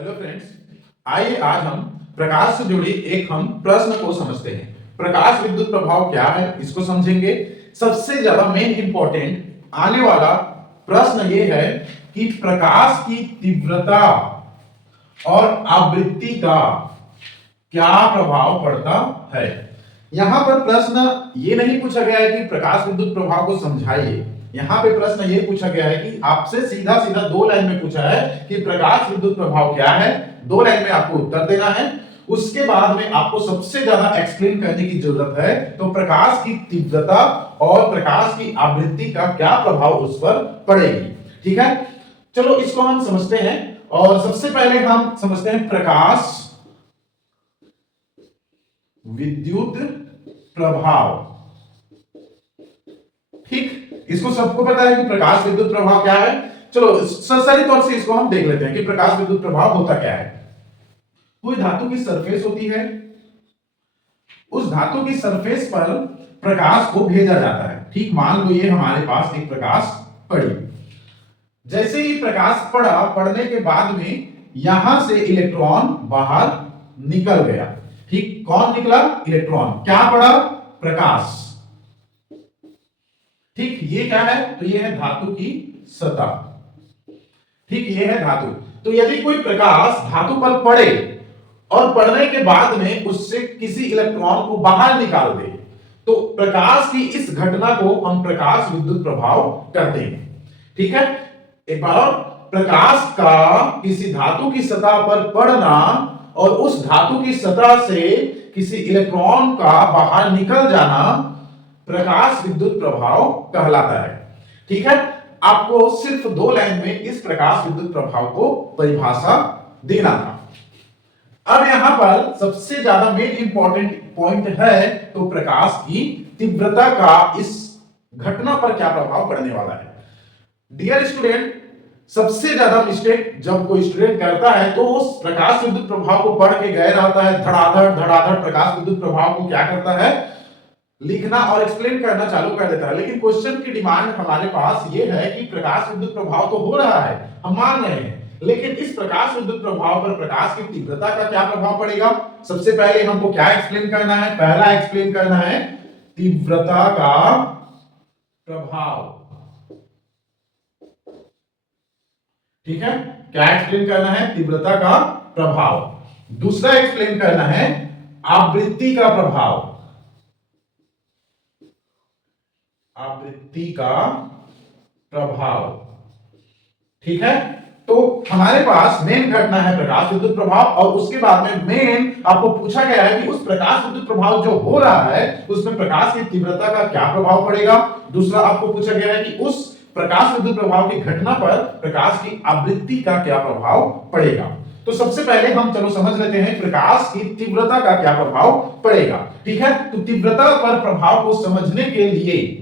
Hello friends, आइए आज हम प्रकाश से जुड़ी एक हम प्रश्न को समझते हैं। प्रकाश विद्युत प्रभाव क्या है इसको समझेंगे। सबसे ज्यादा मेन इंपॉर्टेंट आने वाला प्रश्न ये है कि प्रकाश की तीव्रता और आवृत्ति का क्या प्रभाव पड़ता है। यहां पर प्रश्न ये नहीं पूछा गया है कि प्रकाश विद्युत प्रभाव को समझाइए। यहां पे प्रश्न ये पूछा गया है कि आपसे सीधा सीधा दो लाइन में पूछा है कि प्रकाश विद्युत प्रभाव क्या है। दो लाइन में आपको उत्तर देना है, उसके बाद में आपको सबसे ज्यादा एक्सप्लेन करने की जरूरत है तो प्रकाश की तीव्रता और प्रकाश की आवृत्ति का क्या प्रभाव उस पर पड़ेगी। ठीक है, चलो इसको हम समझते हैं। और सबसे पहले हम समझते हैं प्रकाश विद्युत प्रभाव। ठीक, इसको सबको पता है कि प्रकाश विद्युत प्रभाव क्या है। चलो सरसरी तौर से इसको हम देख लेते हैं कि प्रकाश विद्युत प्रभाव होता क्या है। कोई धातु की सरफेस होती है, उस धातु की सरफेस पर प्रकाश को भेजा जाता है। ठीक, मान लो ये हमारे पास एक प्रकाश पड़ी। जैसे ही प्रकाश पड़ा, पड़ने के बाद में यहां से इलेक्ट्रॉन बाहर निकल गया। ठीक, कौन निकला? इलेक्ट्रॉन। क्या पड़ा? प्रकाश। ठीक, ये क्या है? तो ये है धातु की सतह। ठीक, ये है धातु। तो यदि कोई प्रकाश धातु पर पड़े और पड़ने के बाद में उससे किसी इलेक्ट्रॉन को बाहर निकाल दे तो प्रकाश की इस घटना को हम प्रकाश विद्युत प्रभाव कहते हैं। ठीक है, एक बार और, प्रकाश का किसी धातु की सतह पर पड़ना और उस धातु की सतह से किसी इलेक्ट्रॉन का बाहर निकल जाना प्रकाश विद्युत प्रभाव कहलाता है। ठीक है, आपको सिर्फ दो लाइन में इस प्रकाश विद्युत प्रभाव को परिभाषा देना था। अब यहां पर सबसे ज्यादा मेन इंपॉर्टेंट पॉइंट है तो प्रकाश की तीव्रता का इस घटना पर क्या प्रभाव पड़ने वाला है। डियर स्टूडेंट, सबसे ज्यादा मिस्टेक जब कोई स्टूडेंट करता है तो उस प्रकाश विद्युत प्रभाव को पढ़ के गए रहता है, धड़ाधड़ धड़ाधड़ प्रकाश विद्युत प्रभाव को क्या करता है, लिखना और एक्सप्लेन करना चालू कर देता है। लेकिन क्वेश्चन की डिमांड हमारे पास ये है कि प्रकाश विद्युत प्रभाव तो हो रहा है, हम मान रहे हैं, लेकिन इस प्रकाश विद्युत प्रभाव पर प्रकाश की तीव्रता का क्या प्रभाव पड़ेगा। सबसे पहले हमको क्या एक्सप्लेन करना है? पहला एक्सप्लेन करना है तीव्रता का प्रभाव। ठीक है, क्या एक्सप्लेन करना है? तीव्रता का प्रभाव। दूसरा एक्सप्लेन करना है आवृत्ति का प्रभाव। आवृत्ति का प्रभाव। ठीक है, तो हमारे पास मेन घटना है प्रकाश विद्युत प्रभाव और उसके बाद में मेन आपको पूछा गया है कि उस प्रकाश विद्युत प्रभाव जो हो रहा है उसमें प्रकाश की तीव्रता का क्या प्रभाव पड़ेगा। दूसरा आपको पूछा गया है कि उस प्रकाश विद्युत प्रभाव की घटना पर प्रकाश की आवृत्ति का क्या प्रभाव पड़ेगा। तो सबसे पहले हम चलो समझ लेते हैं प्रकाश की तीव्रता का क्या प्रभाव पड़ेगा। ठीक है, तो तीव्रता पर प्रभाव को समझने के लिए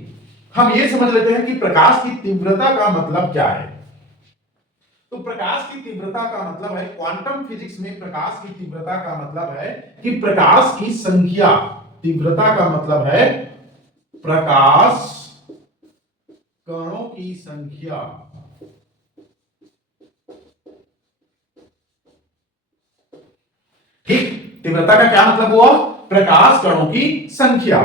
हम ये समझ लेते हैं कि प्रकाश की तीव्रता का मतलब क्या है। तो प्रकाश की तीव्रता का मतलब है, क्वांटम फिजिक्स में प्रकाश की तीव्रता का मतलब है कि प्रकाश की संख्या। तीव्रता का मतलब है प्रकाश कणों की संख्या। ठीक, तीव्रता का क्या मतलब हुआ? प्रकाश कणों की संख्या।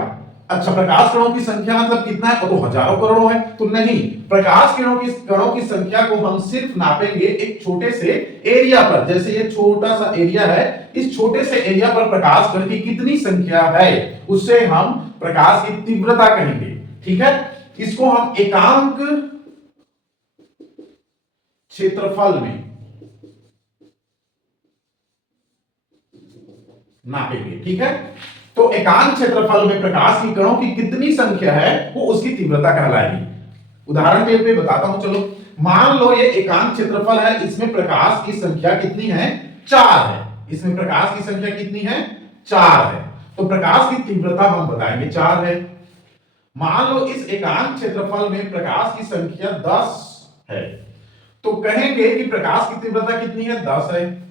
अच्छा, प्रकाश कणों की संख्या मतलब कितना है? तो हजारों करोड़ों है तो नहीं, प्रकाश कणों की संख्या को हम सिर्फ नापेंगे एक छोटे से एरिया पर। जैसे ये छोटा सा एरिया है, इस छोटे से एरिया पर प्रकाश कण की कितनी संख्या है उससे हम प्रकाश की तीव्रता कहेंगे। ठीक है, इसको हम एकांक क्षेत्रफल में नापेंगे। ठीक है, तो एकांक क्षेत्रफल में प्रकाश की कणों की कितनी संख्या है वो उसकी तीव्रता कहलाएगी। उदाहरण के लिए बताता हूं, चलो मान लो ये एकांक क्षेत्रफल है, इसमें प्रकाश की संख्या कितनी है? 4 है। इसमें प्रकाश की संख्या कितनी है? 4 है। तो प्रकाश की तीव्रता हम बताएंगे 4 है। मान लो इस एकांक क्षेत्रफल में प्रकाश की संख्या 10 है तो कहेंगे कि प्रकाश की तीव्रता कितनी है? 10 है।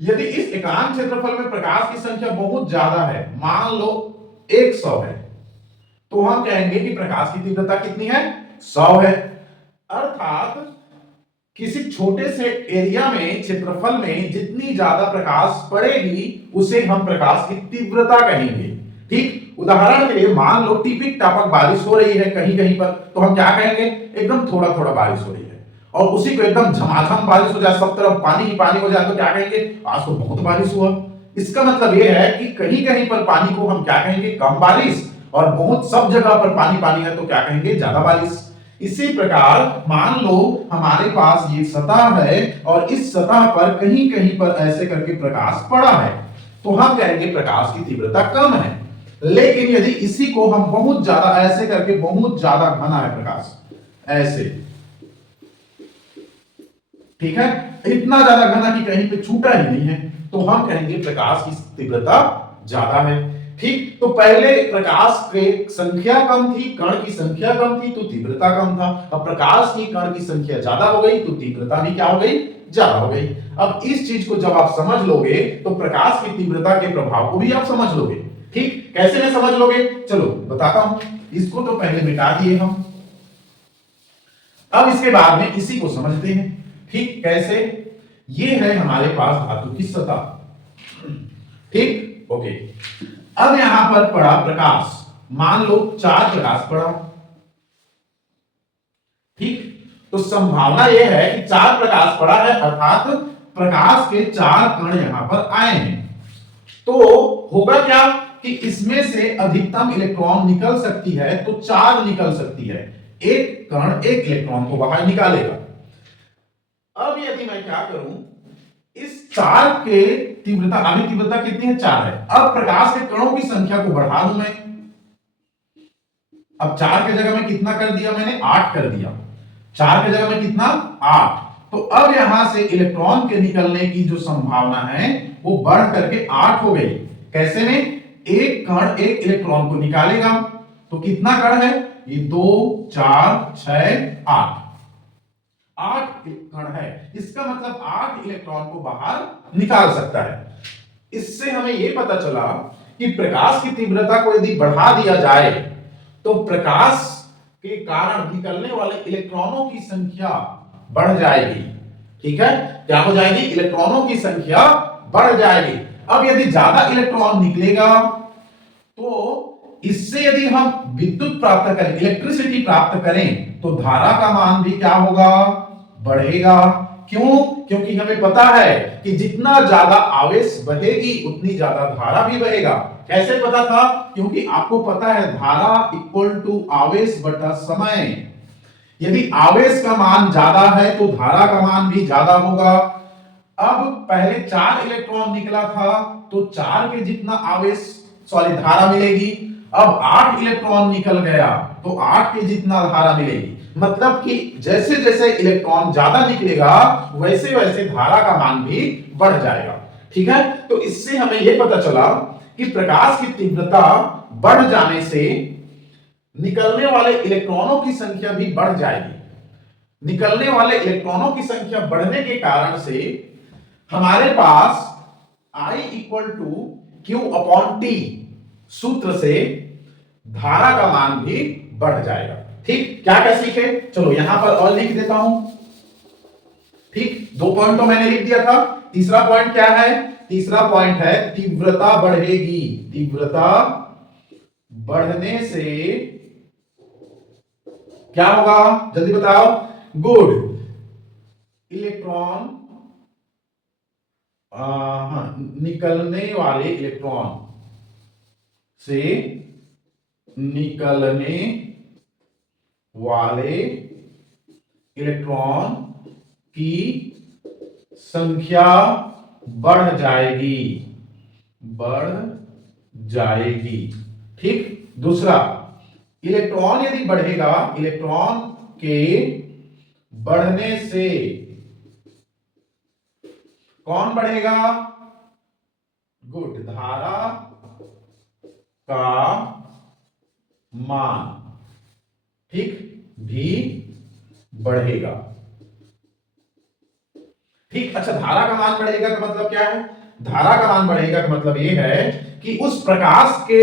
यदि इस एकांक क्षेत्रफल में प्रकाश की संख्या बहुत ज्यादा है, मान लो 100 है, तो हम कहेंगे कि प्रकाश की तीव्रता कितनी है? 100 है। अर्थात किसी छोटे से एरिया में, क्षेत्रफल में जितनी ज्यादा प्रकाश पड़ेगी उसे हम प्रकाश की तीव्रता कहेंगे। ठीक, उदाहरण के लिए मान लो टिपिक टापक बारिश हो रही है कहीं कहीं पर, तो हम क्या कहेंगे, एकदम थोड़ा थोड़ा बारिश हो रही है। और उसी को एकदम झमाझम बारिश हो जाए, सब तरफ पानी ही पानी हो जाए, तो क्या कहेंगे, आज तो बहुत बारिश हुआ। इसका मतलब यह है कि कहीं कहीं पर पानी को हम क्या कहेंगे, कम बारिश, और बहुत सब जगह पर पानी पानी है तो क्या कहेंगे, ज्यादा बारिश। इसी प्रकार मान लो हमारे पास ये सतह है और इस सतह पर कहीं कहीं पर ऐसे करके प्रकाश पड़ा है, तो हम कहेंगे प्रकाश की तीव्रता कम है। लेकिन यदि इसी को हम बहुत ज्यादा ऐसे करके, बहुत ज्यादा घना है प्रकाश, ऐसे, ठीक है, इतना ज्यादा घना कि कहीं पे छूटा ही नहीं है, तो हम कहेंगे प्रकाश की तीव्रता ज्यादा है। ठीक, तो पहले प्रकाश की संख्या कम थी, कण की संख्या कम थी, तो तीव्रता कम था। अब प्रकाश की कण की संख्या ज्यादा हो गई तो तीव्रता भी क्या हो गई, ज्यादा हो गई। अब इस चीज को जब आप समझ लोगे तो प्रकाश की तीव्रता के प्रभाव को भी आप समझ लोगे। ठीक, कैसे में समझ लोगे, चलो बताता हूं। इसको तो पहले मिटा दिए हम, अब इसके बाद में इसी को समझते हैं। ठीक, कैसे, ये है हमारे पास धातु की सतह। ठीक, ओके। अब यहां पर पड़ा प्रकाश, मान लो 4 प्रकाश पड़ा। ठीक, तो संभावना यह है कि 4 प्रकाश पड़ा है, अर्थात प्रकाश के 4 कण यहां पर आए हैं। तो होगा क्या कि इसमें से अधिकतम इलेक्ट्रॉन निकल सकती है, तो 4 निकल सकती है, एक कण एक इलेक्ट्रॉन को बाहर निकालेगा। अब यदि मैं क्या करूं, इस 4 के तीव्रता, अभी तीव्रता कितनी है, 4 है। अब प्रकाश के कणों की संख्या को बढ़ा दूं मैं। अब 4 की जगह में कितना कर दिया मैंने, 8 कर दिया। 4 की जगह में कितना, 8। तो अब यहां से इलेक्ट्रॉन के निकलने की जो संभावना है वो बढ़ करके 8 हो गई। कैसे में, एक कण एक इलेक्ट्रॉन को निकालेगा, तो कितना कण है, ये 2 4 6 8, 8 कण है। इसका मतलब 8 इलेक्ट्रॉन को बाहर निकाल सकता है। इससे हमें यह पता चला कि प्रकाश की तीव्रता को यदि बढ़ा दिया जाए तो प्रकाश के कारण निकलने वाले इलेक्ट्रॉनों की संख्या बढ़ जाएगी। ठीक है, क्या हो जाएगी, इलेक्ट्रॉनों की संख्या बढ़ जाएगी। अब यदि ज्यादा इलेक्ट्रॉन निकलेगा तो इससे यदि हम विद्युत प्राप्त करें, इलेक्ट्रिसिटी प्राप्त करें, तो धारा का मान भी क्या होगा, बढ़ेगा। क्यों, क्योंकि हमें पता है कि जितना ज्यादा आवेश बहेगी उतनी ज्यादा धारा भी बहेगा। कैसे पता था, क्योंकि आपको पता है धारा इक्वल टू आवेश बटा समय। यदि आवेश का मान ज्यादा है तो धारा का मान भी ज्यादा होगा। अब पहले 4 इलेक्ट्रॉन निकला था तो 4 के जितना आवेश, सॉरी, धारा मिलेगी। अब 8 इलेक्ट्रॉन निकल गया तो 8 के जितना धारा मिलेगी। मतलब कि जैसे जैसे इलेक्ट्रॉन ज्यादा निकलेगा वैसे वैसे धारा का मान भी बढ़ जाएगा। ठीक है, तो इससे हमें यह पता चला कि प्रकाश की तीव्रता बढ़ जाने से निकलने वाले इलेक्ट्रॉनों की संख्या भी बढ़ जाएगी। निकलने वाले इलेक्ट्रॉनों की संख्या बढ़ने के कारण से हमारे पास I equal to Q upon T सूत्र से धारा का मान भी बढ़ जाएगा। ठीक, क्या क्या सीखे, चलो यहां पर और लिख देता हूं। ठीक, 2 पॉइंट तो मैंने लिख दिया था। तीसरा पॉइंट क्या है, तीसरा पॉइंट है तीव्रता बढ़ेगी। तीव्रता बढ़ने से क्या होगा, जल्दी बताओ, गुड, इलेक्ट्रॉन, निकलने वाले इलेक्ट्रॉन से निकलने वाले इलेक्ट्रॉन की संख्या बढ़ जाएगी, बढ़ जाएगी। ठीक, दूसरा, इलेक्ट्रॉन यदि बढ़ेगा, इलेक्ट्रॉन के बढ़ने से कौन बढ़ेगा, गुड, धारा का मान, ठीक, भी बढ़ेगा। ठीक, अच्छा, धारा का मान बढ़ेगा का मतलब क्या है, धारा का मान बढ़ेगा का मतलब यह है कि उस प्रकाश के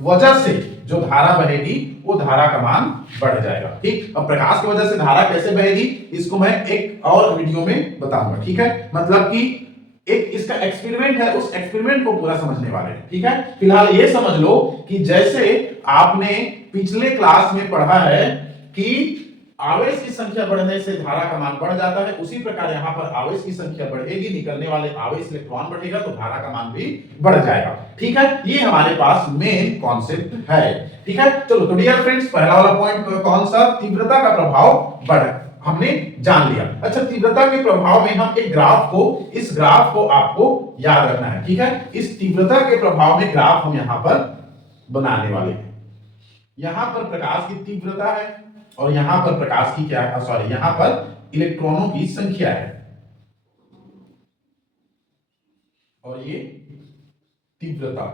वजह से जो धारा बहेगी वो धारा का मान बढ़ जाएगा। ठीक, अब प्रकाश की वजह से धारा कैसे बहेगी इसको मैं एक और वीडियो में बताऊंगा। ठीक है, मतलब कि एक इसका एक्सपेरिमेंट है, उस एक्सपेरिमेंट को पूरा समझने वाले हैं। ठीक है, फिलहाल ये समझ लो कि जैसे आपने पिछले क्लास में पढ़ा है कि आवेश की संख्या बढ़ने से धारा का मान बढ़ जाता है, उसी प्रकार यहां पर आवेश की संख्या बढ़ेगी, निकलने वाले आवेश इलेक्ट्रॉन बढ़ेगा तो धारा का मान भी बढ़ जाएगा। ठीक है, ये हमारे पास मेन कॉन्सेप्ट है। ठीक है, चलो तो डियर फ्रेंड्स, पहला वाला पॉइंट कौन सा, तीव्रता का प्रभाव बढ़, हमने जान लिया। अच्छा, तीव्रता के प्रभाव में हम एक ग्राफ को, इस ग्राफ को आपको याद रखना है। ठीक है, इस तीव्रता के प्रभाव में ग्राफ हम यहां पर बनाने वाले हैं। यहां पर प्रकाश की तीव्रता है और यहां पर प्रकाश की क्या है, सॉरी, यहां पर इलेक्ट्रॉनों की संख्या है और ये तीव्रता।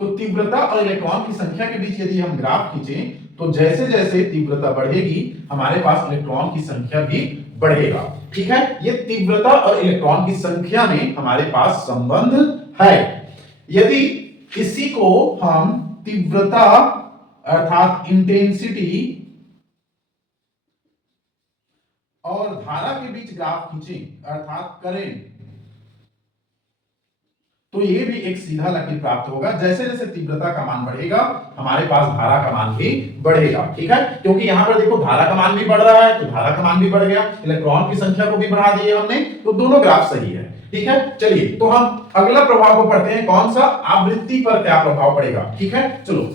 तो तीव्रता और इलेक्ट्रॉन की संख्या के बीच यदि हम ग्राफ खींचें तो जैसे जैसे तीव्रता बढ़ेगी हमारे पास इलेक्ट्रॉन की संख्या भी बढ़ेगा। ठीक है, ये तीव्रता और इलेक्ट्रॉन की संख्या में हमारे पास संबंध है। यदि इसी को हम तीव्रता अर्थात इंटेंसिटी और धारा के बीच ग्राफ खींचें अर्थात करंट, तो ये भी एक सीधा लकीर प्राप्त होगा। जैसे जैसे तीव्रता का मान बढ़ेगा हमारे पास धारा का मान भी बढ़ेगा। ठीक है, क्योंकि यहां पर देखो धारा का मान भी बढ़ रहा है तो धारा का मान भी बढ़ गया, इलेक्ट्रॉन की संख्या को भी बढ़ा दी हमने, तो दोनों ग्राफ सही है। ठीक है, चलिए तो हम अगला प्रभाव को पढ़ते हैं, कौन सा, आवृत्ति पर क्या प्रभाव पड़ेगा। ठीक है, चलो,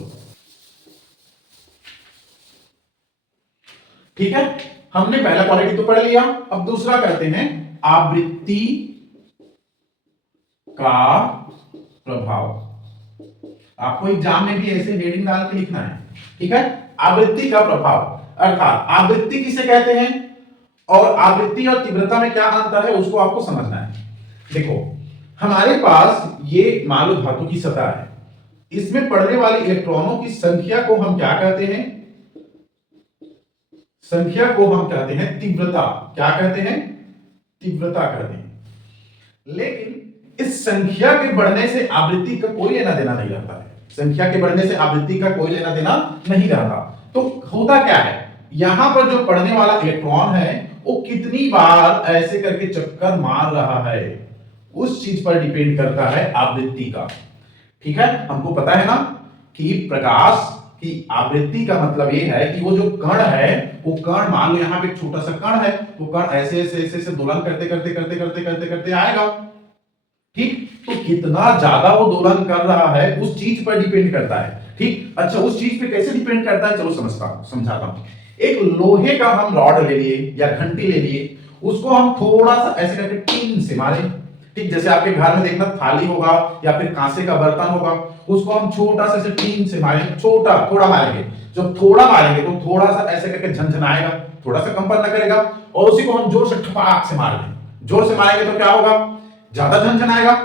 ठीक है, हमने पहला क्वालिटी तो पढ़ लिया, अब दूसरा करते हैं, आवृत्ति का प्रभाव। आपको एग्जाम में भी ऐसे हेडिंग डाल के लिखना है। ठीक है, आवृत्ति का प्रभाव अर्थात आवृत्ति किसे कहते हैं और आवृत्ति और तीव्रता में क्या अंतर है उसको आपको समझना है। देखो, हमारे पास ये मान लो धातु की सतह है, इसमें पड़ने वाले इलेक्ट्रॉनों की संख्या को हम क्या कहते हैं, संख्या को हम कहते हैं तीव्रता। क्या कहते हैं, तीव्रता कहते हैं। लेकिन इस संख्या के बढ़ने से आवृत्ति का कोई लेना देना नहीं रहता है, संख्या के बढ़ने से आवृत्ति का कोई लेना देना नहीं रहता। तो होता क्या है, यहां पर जो पड़ने वाला इलेक्ट्रॉन है वो कितनी बार ऐसे करके चक्कर मार रहा है उस चीज पर डिपेंड करता है आवृत्ति का। ठीक है, हमको पता है ना कि प्रकाश की आवृत्ति का मतलब ये है कि वो जो कण है, वो कण मान लो यहाँ पे एक छोटा सा कण है, वो कण ऐसे ऐसे ऐसे ऐसे दोलन करते करते करते करते करते करते आएगा। ठीक, तो कितना ज्यादा वो दोलन कर रहा है उस चीज पर डिपेंड करता है। ठीक, अच्छा, उस चीज पे कैसे डिपेंड करता है, चलो समझाता हूं। एक लोहे का हम रॉड ले लिए या घंटी ले लिए, उसको हम थोड़ा सा ऐसे करके टीन से मारे। ठीक, जैसे आपके घर में देखना थाली होगा या फिर कांसे का बर्तन होगा, उसको हम छोटा सा ऐसे टीन से मारेंगे, छोटा थोड़ा मारेंगे। जब थोड़ा मारेंगे तो थोड़ा सा ऐसे करके झनझनाएगा, थोड़ा सा कंपन न करेगा, और उसी को हम जोर से ठपाक से मार दें। जोर से मारेंगे तो क्या होगा, ज्यादा झनझनाएगा।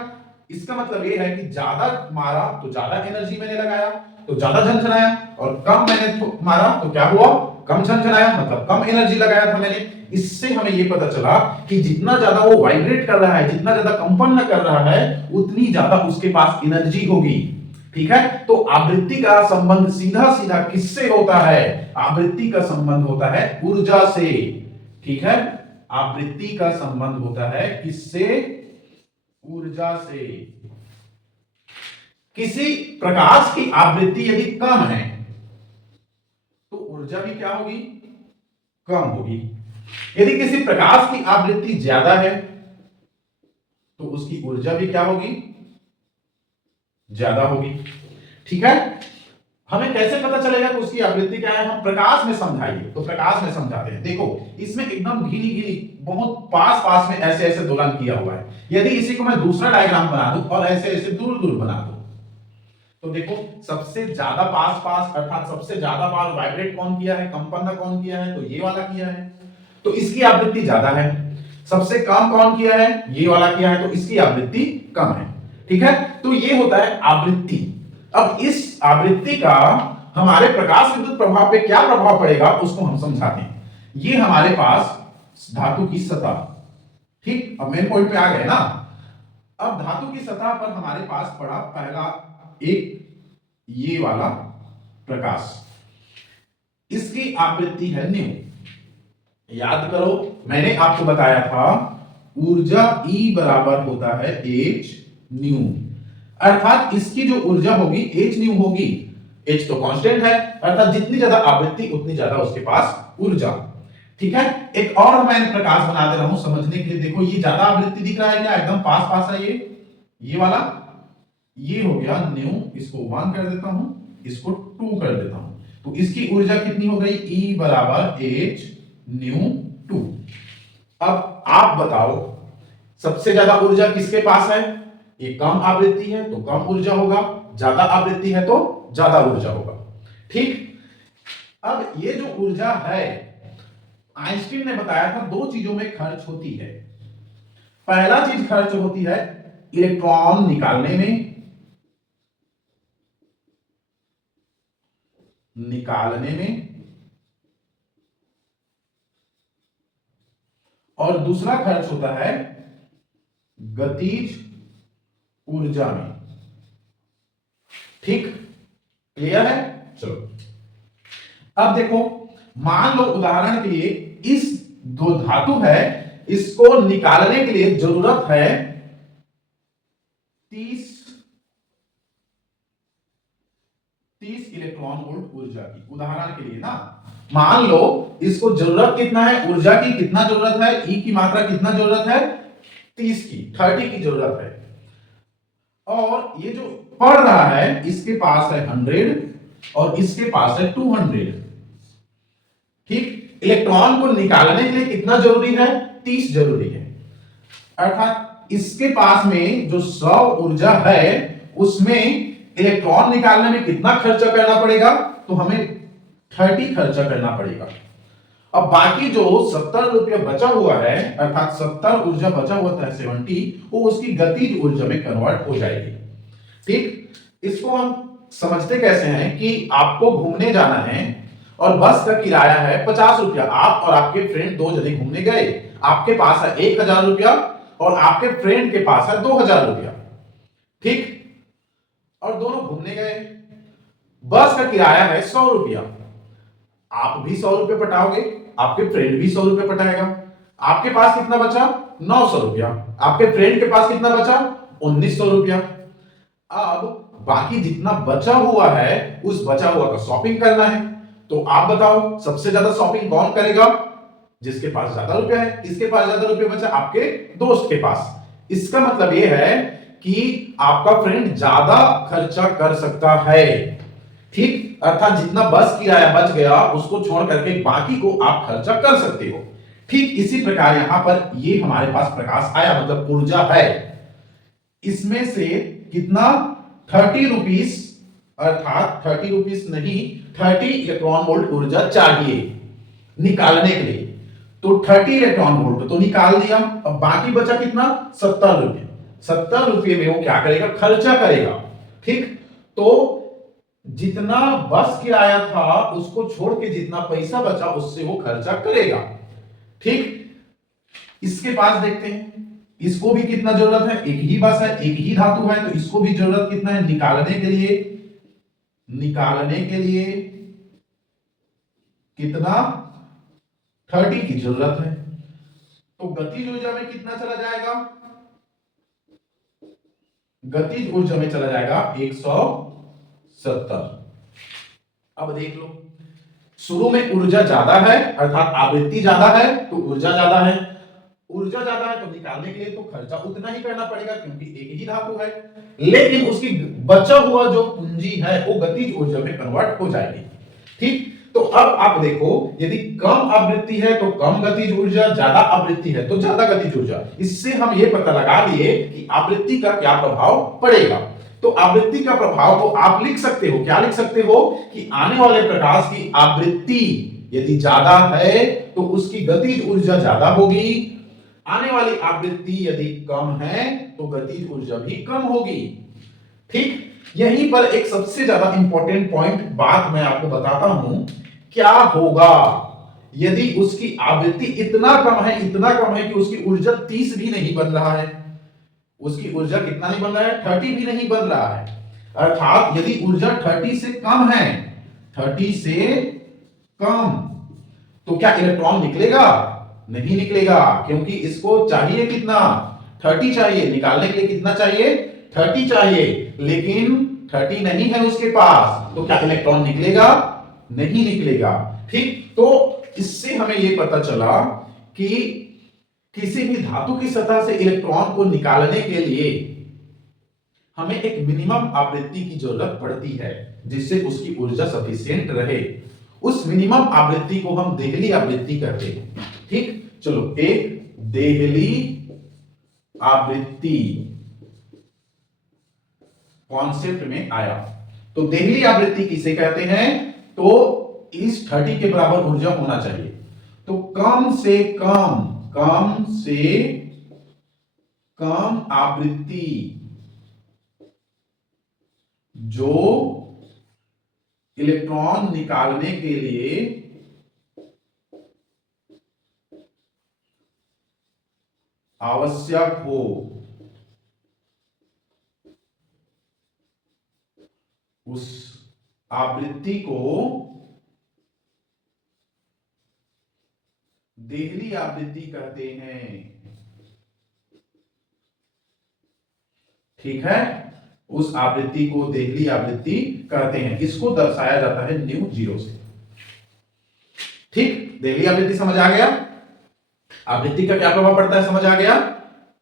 इसका मतलब ये है कि ज्यादा मारा तो ज्यादा एनर्जी मैंने लगाया तो ज्यादा झनझनाया, और कम मैंने मारा तो क्या हुआ, कम झनझनाया, मतलब कम एनर्जी लगाया था मैंने। इससे हमें यह पता चला कि जितना ज्यादा वो वाइब्रेट कर रहा है, जितना ज्यादा कंपन कर रहा है, उतनी ज्यादा उसके पास एनर्जी होगी। ठीक है, तो आवृत्ति का संबंध सीधा सीधा किससे होता है, आवृत्ति का संबंध होता है ऊर्जा से। ठीक है, आवृत्ति का संबंध होता है किससे, ऊर्जा से। किसी प्रकाश की आवृत्ति यदि कम है तो ऊर्जा भी क्या होगी, कम होगी। यदि किसी प्रकाश की आवृत्ति ज्यादा है तो उसकी ऊर्जा भी क्या होगी, ज्यादा होगी। ठीक है, हमें कैसे पता चलेगा कि उसकी आवृत्ति क्या है, हम प्रकाश में समझाइए, तो प्रकाश में समझाते हैं। देखो, इसमें एकदम घिनी घिनी बहुत पास पास में ऐसे ऐसे दोलन किया हुआ है। यदि इसी को मैं दूसरा डायग्राम बना दूं और ऐसे ऐसे दूर दूर बना दूं, तो देखो सबसे ज्यादा पास पास अर्थात सबसे ज्यादा बार वाइब्रेट कौन किया है, कंपन कौन किया है, तो ये वाला किया है, तो इसकी आवृत्ति ज्यादा है। सबसे कम कौन किया है, ये वाला किया है, तो इसकी आवृत्ति कम है। ठीक है, तो ये होता है आवृत्ति। अब इस आवृत्ति का हमारे प्रकाश विद्युत प्रभाव पे क्या प्रभाव पड़ेगा उसको हम समझाते हैं। ये हमारे पास धातु की सतह, ठीक, अब मेन पॉइंट पे आ गए ना। अब धातु की सतह पर हमारे पास पड़ा पहला एक ये वाला प्रकाश, इसकी आवृत्ति है न्यू। याद करो, मैंने आपको बताया था ऊर्जा E बराबर होता है h न्यू, अर्थात इसकी जो ऊर्जा होगी h न्यू होगी। h तो कांस्टेंट है, अर्थात जितनी ज्यादा आवृत्ति उतनी ज्यादा उसके पास ऊर्जा। ठीक है, एक और मैं प्रकाश बना दे रहा हूं समझने के लिए। देखो ये ज्यादा आवृत्ति दिख रहा है क्या, एकदम पास पास है ये वाला, ये हो गया न्यू, इसको 1 कर देता हूं, इसको 2 कर देता हूं, तो इसकी ऊर्जा कितनी हो गई, E बराबर h न्यू 2। अब आप बताओ सबसे ज्यादा ऊर्जा किसके पास है, ये कम आवृत्ति है तो कम ऊर्जा होगा, ज्यादा आवृत्ति है तो ज्यादा ऊर्जा होगा। ठीक, अब ये जो ऊर्जा है आइंस्टीन ने बताया था दो चीजों में खर्च होती है। पहला चीज खर्च होती है इलेक्ट्रॉन निकालने में, और दूसरा खर्च होता है गतिज ऊर्जा में। ठीक, क्लियर है? चलो अब देखो, मान लो उदाहरण के लिए इस दो धातु है, इसको निकालने के लिए जरूरत है 30 इलेक्ट्रॉन वोल्ट ऊर्जा की। उदाहरण के लिए ना, मान लो इसको जरूरत कितना है, ऊर्जा की कितना जरूरत है, ई की मात्रा कितना जरूरत है, 30 की जरूरत है। और ये जो पढ़ रहा है इसके पास है 100 और इसके पास है 200। ठीक, इलेक्ट्रॉन को निकालने के लिए कितना जरूरी है, 30 जरूरी है, अर्थात इसके पास में जो 100 ऊर्जा है उसमें इलेक्ट्रॉन निकालने में कितना खर्चा करना पड़ेगा, तो हमें 30 खर्चा करना पड़ेगा। अब बाकी जो 70 रुपया बचा हुआ है, अर्थात 70 ऊर्जा बचा हुआ था 70, वो उसकी गतिज ऊर्जा में कन्वर्ट हो जाएगी। ठीक, इसको हम समझते कैसे हैं कि आपको घूमने जाना है और बस का किराया है 50 रुपया, आप और आपके फ्रेंड दो जने घूमने गए, आपके पास है 1000 रुपया और आपके फ्रेंड के पास है 2000 रुपया। ठीक, और दोनों घूमने गए, बस का किराया है 100 रुपया, आप भी 100 रुपये पटाओगे, आपके फ्रेंड भी 100 रुपये पटाएगा, आपके पास कितना बचा, 900 रुपया, आपके फ्रेंड के पास कितना बचा, 1900 रुपया। अब बाकी जितना बचा हुआ है उस बचा हुआ का शॉपिंग करना है, तो आप बताओ सबसे ज्यादा शॉपिंग कौन करेगा, जिसके पास ज्यादा रुपया है। किसके पास ज्यादा रुपया बचा, आपके दोस्त के पास। इसका मतलब यह है कि आपका फ्रेंड ज्यादा खर्चा कर सकता है। ठीक, अर्थात जितना बस किराया बच गया उसको छोड़ करके बाकी को आप खर्चा कर सकते हो। ठीक इसी प्रकार यहां पर ये हमारे पास प्रकाश आया, मतलब ऊर्जा है, इसमें से कितना 30 रुपीस, अर्थात 30 रुपीस नहीं 30 इलेक्ट्रॉन वोल्ट ऊर्जा चाहिए निकालने के लिए, तो 30 इलेक्ट्रॉन वोल्ट तो निकाल दिया। अब बाकी बचा कितना, 70 रुपये। 70 रुपये में वो क्या करेगा, खर्चा करेगा। ठीक, तो जितना बस किराया था उसको छोड़ के जितना पैसा बचा उससे वो खर्चा करेगा। ठीक, इसके पास देखते हैं, इसको भी कितना जरूरत है, एक ही बस है, एक ही धातु है, तो इसको भी जरूरत कितना है, निकालने के लिए कितना, 30 की जरूरत है। तो गतिज ऊर्जा में कितना चला जाएगा, गतिज ऊर्जा में चला जाएगा 170। अब देख लो, शुरू में ऊर्जा ज्यादा है, अर्थात आवृत्ति ज्यादा है तो ऊर्जा ज्यादा है, ऊर्जा ज्यादा है तो निकालने के लिए तो खर्चा उतना ही करना पड़ेगा क्योंकि एक ही धातु है, लेकिन उसकी बचा हुआ जो पूंजी है वो गतिज ऊर्जा में कन्वर्ट हो जाएगी। ठीक, तो अब आप देखो, यदि कम आवृत्ति है तो कम गतिज ऊर्जा, ज्यादा आवृत्ति है तो ज्यादा गतिज ऊर्जा। इससे हम ये पता लगा लिए कि आवृत्ति का क्या प्रभाव पड़ेगा। तो आवृत्ति का प्रभाव को आप लिख सकते हो, क्या लिख सकते हो कि आने वाले प्रकाश की आवृत्ति यदि ज्यादा है तो उसकी गतिज ऊर्जा ज्यादा होगी, आने वाली आवृत्ति यदि कम है तो गतिज ऊर्जा भी कम होगी। ठीक, यहीं पर एक सबसे ज्यादा इंपॉर्टेंट पॉइंट बात मैं आपको बताता हूं, क्या होगा यदि उसकी आवृत्ति इतना कम है कि उसकी ऊर्जा 30 भी नहीं बन रहा है, उसकी ऊर्जा कितना नहीं बन रहा है, 30 भी नहीं बन रहा है, अर्थात यदि ऊर्जा 30 से कम है 30 से कम, तो क्या इलेक्ट्रॉन निकलेगा? नहीं निकलेगा, क्योंकि इसको चाहिए कितना? 30 चाहिए। निकालने के लिए कितना चाहिए? 30 चाहिए, लेकिन 30 नहीं है उसके पास, तो क्या इलेक्ट्रॉन निकलेगा? नहीं निकलेगा। ठीक, तो इससे हमें यह पता चला कि किसी भी धातु की सतह से इलेक्ट्रॉन को निकालने के लिए हमें एक मिनिमम आवृत्ति की जरूरत पड़ती है, जिससे उसकी ऊर्जा सफिशिएंट रहे। उस मिनिमम आवृत्ति को हम देहली आवृत्ति कहते हैं। ठीक, चलो, एक देहली आवृत्ति कॉन्सेप्ट में आया, तो देहली आवृत्ति किसे कहते हैं? तो इस 30 के बराबर ऊर्जा होना चाहिए। तो कम से कम आवृत्ति जो इलेक्ट्रॉन निकालने के लिए आवश्यक हो, उस आवृत्ति को देहली आवृत्ति कहते हैं। ठीक है, उस आवृत्ति को देहली आवृत्ति कहते हैं। इसको दर्शाया जाता है न्यू जीरो से। ठीक, देहली आवृत्ति समझ आ गया? आवृत्ति का क्या प्रभाव पड़ता है समझ आ गया?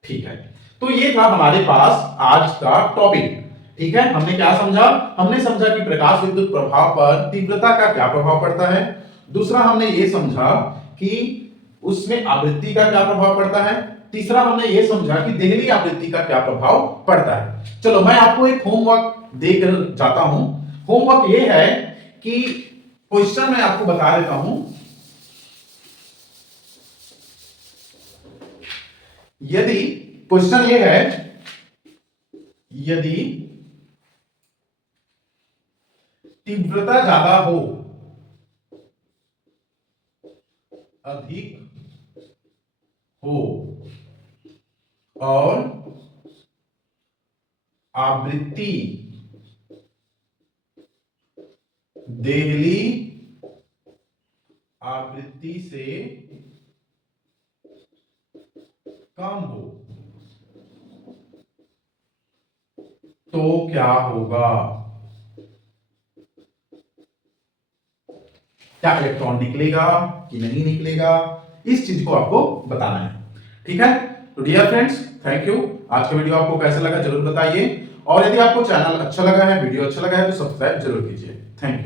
ठीक है, तो ये था हमारे पास आज का टॉपिक। ठीक है, हमने क्या समझा? हमने समझा कि प्रकाश विद्युत प्रभाव पर तीव्रता का क्या प्रभाव पड़ता है। दूसरा, हमने ये समझा कि उसमें आवृत्ति का क्या प्रभाव पड़ता है। तीसरा, हमने ये समझा कि देहली आवृत्ति का क्या प्रभाव पड़ता है। चलो, मैं आपको एक होमवर्क देकर जाता हूं। होमवर्क ये है कि क्वेश्चन मैं आपको बता देता हूं। यदि क्वेश्चन ये है, यदि तीव्रता ज्यादा हो, अधिक हो, और आवृत्ति देहली आवृत्ति से कम हो, तो क्या होगा? क्या इलेक्ट्रॉन निकलेगा कि नहीं निकलेगा? इस चीज को आपको बताना है। ठीक है, तो डियर फ्रेंड्स, थैंक यू। आज का वीडियो आपको कैसा लगा जरूर बताइए, और यदि आपको चैनल अच्छा लगा है, वीडियो अच्छा लगा है, तो सब्सक्राइब जरूर कीजिए। Thank you.